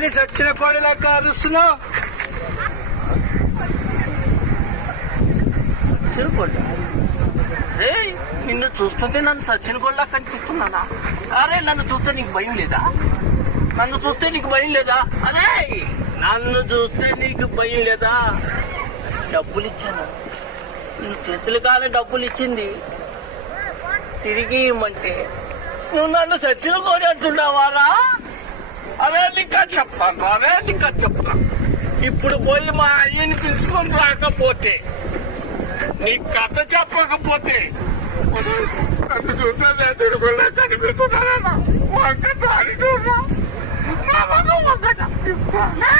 నీ చచ్చిన కోడిలాగా అరుస్తున్నావు చిరుకోళ్ళ రే నిన్ను చూస్తుంటే నన్ను సచిన కోళ్ళ కనిపిస్తున్నానా? అరే నన్ను చూస్తే నీకు భయం లేదా? నన్ను చూస్తే నీకు భయం లేదా? అదే నన్ను చూస్తే నీకు భయం లేదా? డబ్బులు ఇచ్చాను ఈ చేతులు కాలే డబ్బులు ఇచ్చింది తిరిగి ఇమ్మంటే నువ్వు నన్ను సచిన కోడి అంటున్నావారా? అవే నీకా చెప్తాను అవే నీకా చెప్తాను ఇప్పుడు పోయి మా అయ్యని తీసుకొని రాకపోతే నీ కథ చెప్పకపోతే నన్ను చూస్తే తిరుగులే కనిపిస్తున్నానా వంక దారి చూడరా నా మగ వంక చెప్పిస్తానే.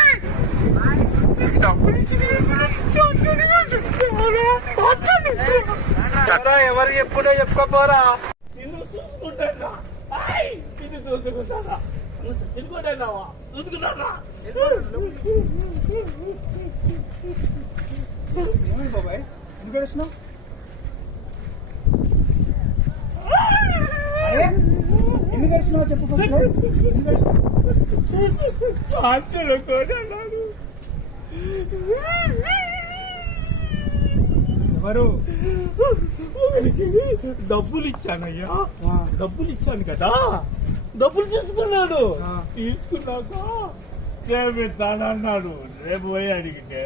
డబ్బులు ఇచ్చి నీ గురించి ఒంటరిగా చెప్తావరా? ఒంటరిగా. ఎవరో చెప్పుడో చెప్పుకోపోరా నిన్ను నిన్ను చూసుకుంటానా బాబాయ్? ఎందుకు వచ్చినావు చెప్పు ఎవరు? డబ్బులు ఇచ్చానయ్యా. డబ్బులు ఇచ్చాను కదా. డబ్బులు తీసుకున్నాడు. తీసుకున్నాక రేపిస్తానన్నాడు రేపు పోయి అడిగితే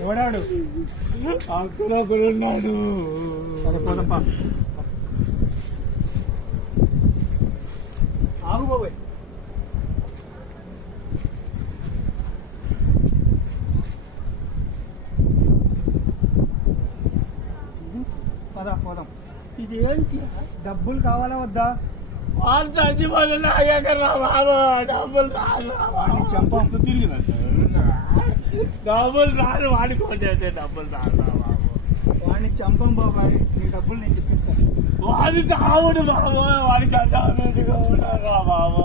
ఎవడాడు అక్కడ ఆగు బాబాయ్. పద పోదాం. ఇది ఏంటి డబ్బులు కావాలా వద్దా? వాళ్ళు చచ్చిపోయిన అయ్యాక రా బాబు డబ్బులు రాను రా బాబు. వాడిని చంపం. తిరిగి డబ్బులు రాను వాడుకోండి డబ్బులు రాను రా బాబు. వాడిని చంపం బాబాయ్ నీ డబ్బులు నేను ఇప్పిస్తాను. వాడి చావుడు బాబు వాడికి అడ్డా రా బాబు.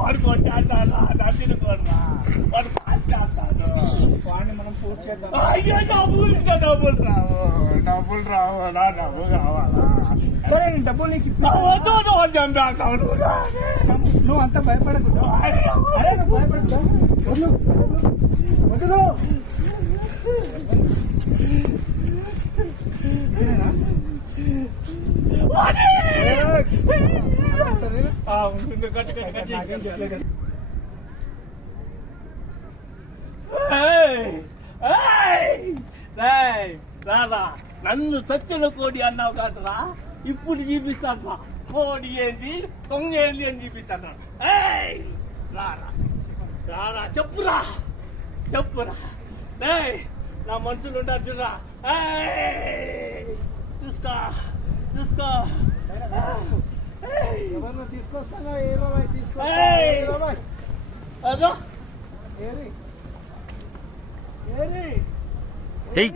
వాడు కొట్టాడా నచ్చిన కొన్నా వాడు కాల్చేస్తాడు అయ్యో డబ్బులు ఇంకా డబ్బులు రావు డబ్బులు రావు నా కావాలా సరే నేను డబ్బులు నీకు నువ్వు అంత భయపడకు అరే నువ్వు భయపడకు వద్దు వద్దు నాకేం రాదా నన్ను సచ్చిన కోడి అన్నావు కాదురా. ఇప్పుడు చూపిస్తాను కోడి ఏంటి దొంగ ఏంటి అని చూపిస్తాను! రారా రారా చెప్పురా చెప్పురా! నా మనుషులు ఉంటారు చూడరా! చూసుకో చూసుకో. తీసుకొస్తానో అదో. ఏరి. ఏరి. đi